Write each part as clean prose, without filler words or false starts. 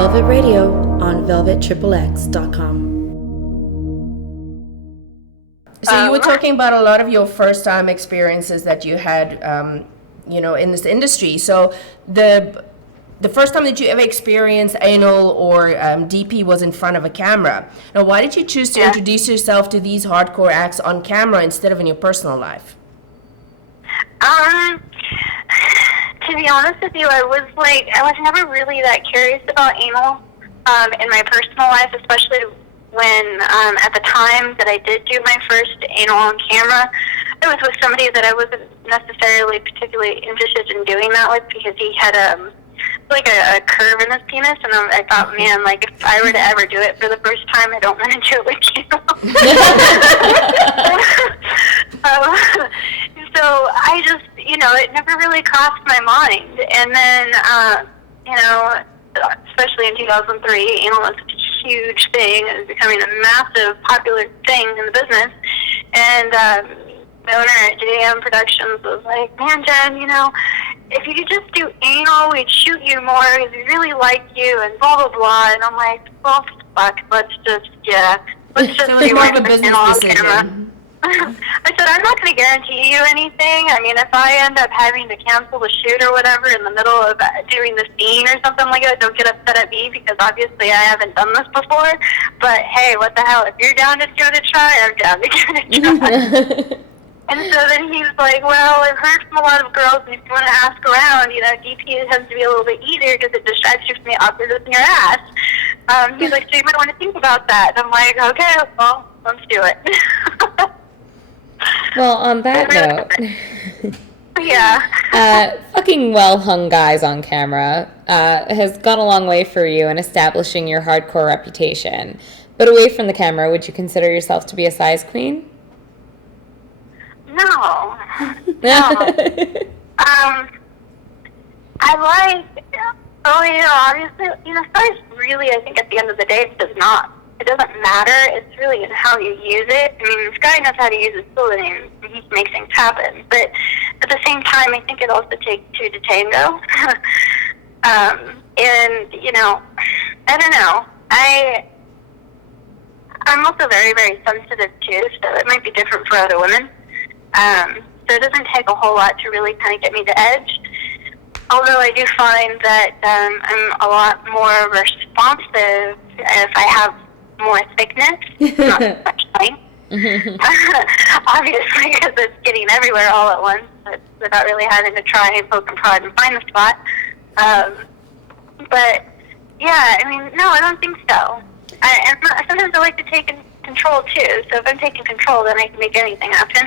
Velvet Radio on velvetxxx.com. So you were talking about a lot of your first time experiences that you had, in this industry. So the first time that you ever experienced anal or DP was in front of a camera. Now, why did you choose to introduce yourself to these hardcore acts on camera instead of in your personal life? To be honest with you, I was never really that curious about anal in my personal life, especially when at the time that I did do my first anal on camera, it was with somebody that I wasn't necessarily particularly interested in doing that with, because he had a curve in his penis, and I thought, man, like, if I were to ever do it for the first time, I don't want to do it with you. So I just, it never really crossed my mind. And then, especially in 2003, anal was such a huge thing. It was becoming a massive, popular thing in the business. And the owner at JM Productions was like, man, Jen, if you could just do anal, we'd shoot you more because we really like you, and blah, blah, blah. And I'm like, well, fuck, let's just do more of a business decision. I said, I'm not going to guarantee you anything. I mean, if I end up having to cancel the shoot or whatever in the middle of doing the scene or something like that, don't get upset at me, because obviously I haven't done this before. But hey, what the hell? If you're down to give it a try, I'm down to give it a try. And so then he was like, well, I've heard from a lot of girls, and if you want to ask around, DP tends to be a little bit easier because it distracts you from the awkwardness in your ass. He's like, so you might want to think about that. And I'm like, okay, well, let's do it. Well, on that note, yeah. Fucking well-hung guys on camera has gone a long way for you in establishing your hardcore reputation. But away from the camera, would you consider yourself to be a size queen? No. Obviously, size really, I think at the end of the day, it doesn't matter. It's really in how you use it. I mean, this guy knows how to use his ability, and he can make things happen. But at the same time, I think it also takes two to tango. I don't know. I'm also very, very sensitive too, so it might be different for other women. So it doesn't take a whole lot to really kind of get me to edge. Although I do find that I'm a lot more responsive if I have more thickness, not so much height. Obviously, because it's getting everywhere all at once, without really having to try and poke and prod and find the spot. But yeah, I mean, no, I don't think so. Sometimes I like to take control too. So if I'm taking control, then I can make anything happen.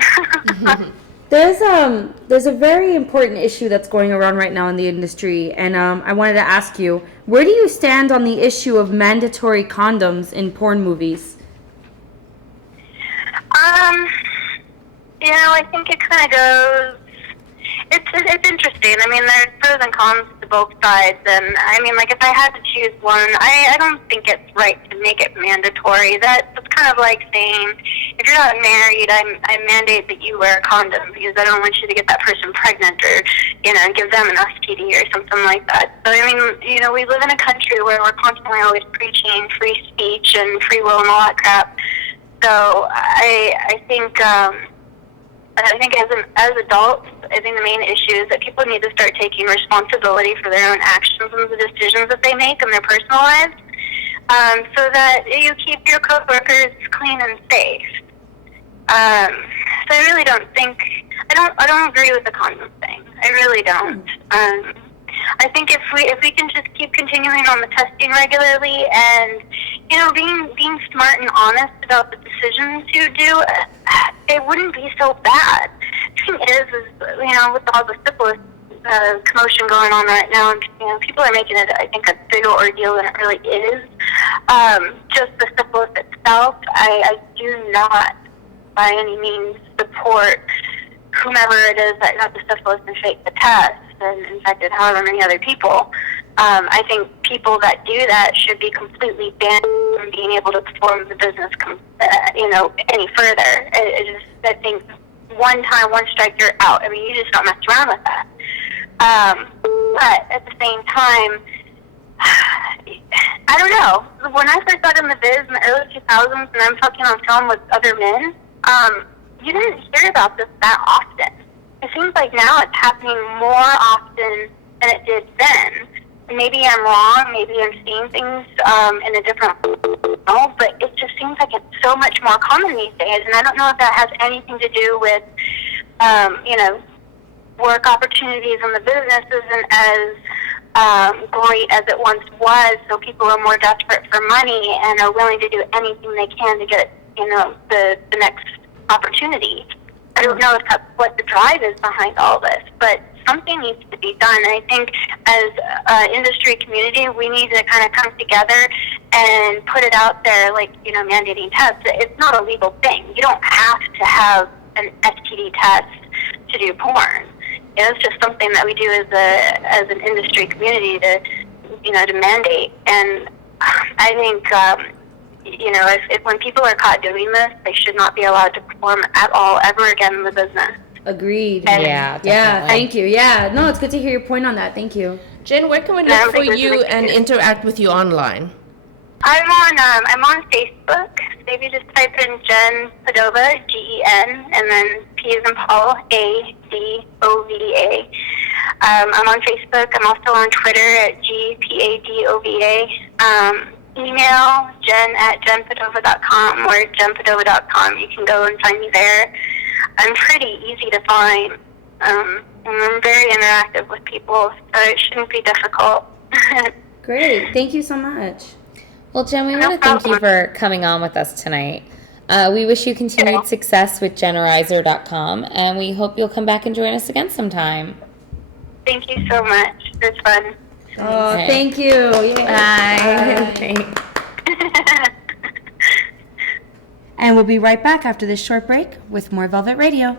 There's a very important issue that's going around right now in the industry, and I wanted to ask you, where do you stand on the issue of mandatory condoms in porn movies? I think it kind of goes. It's interesting. I mean, there's pros and cons to both sides, and I mean, like, if I had to choose one, I don't think it's right to make it mandatory. That's kind of like saying, if you're not married, I mandate that you wear a condom because I don't want you to get that person pregnant or, give them an STD or something like that. So, I mean, we live in a country where we're constantly always preaching free speech and free will and all that crap. So I think as adults, I think the main issue is that people need to start taking responsibility for their own actions and the decisions that they make in their personal lives, so that you keep your coworkers clean and safe. So I really don't think I don't agree with the condom thing. I really don't. I think if we can just keep continuing on the testing regularly and being smart and honest about the decisions you do, it wouldn't be so bad. The thing is with all the syphilis commotion going on right now, and people are making it, I think, a bigger ordeal than it really is. Just the syphilis itself, I do not by any means support whomever it is that got the syphilis and faked the test and infected however many other people. I think people that do that should be completely banned from being able to perform the business, any further. I think one strike, you're out. I mean, you just don't mess around with that. But at the same time, I don't know. When I first got in the biz in the early 2000s, and I'm talking on film with other men, you didn't hear about this that often. It seems like now it's happening more often than it did then. Maybe I'm wrong. Maybe I'm seeing things in a different way, but it just seems like it's so much more common these days. And I don't know if that has anything to do with, work opportunities in the business isn't as great as it once was. So people are more desperate for money and are willing to do anything they can to get, the next opportunity. I don't know if that's what the drive is behind all this, but something needs to be done. And I think as an industry community, we need to kind of come together and put it out there, like, mandating tests. It's not a legal thing. You don't have to have an STD test to do porn. It's just something that we do as an industry community to mandate. And I think, if when people are caught doing this, they should not be allowed to perform at all ever again in the business. Agreed. Yeah, definitely. Yeah, thank you. Yeah, no, it's good to hear your point on that. Thank you. Jen, where can we look for you and interact with you online? I'm on Facebook. So if you just type in Gen Padova, Gen, and then P as in Paul, ADOVA. I'm on Facebook. I'm also on Twitter at GPADOVA. Email jen@genpadova.com or genpadova.com. You can go and find me there. I'm pretty easy to find. And I'm very interactive with people, so it shouldn't be difficult. Great. Thank you so much. Well, Jen, we want to thank you for coming on with us tonight. We wish you continued success with Generizer.com, and we hope you'll come back and join us again sometime. Thank you so much. It's fun. Oh, thank you. Yay. Bye. And we'll be right back after this short break with more Velvet Radio.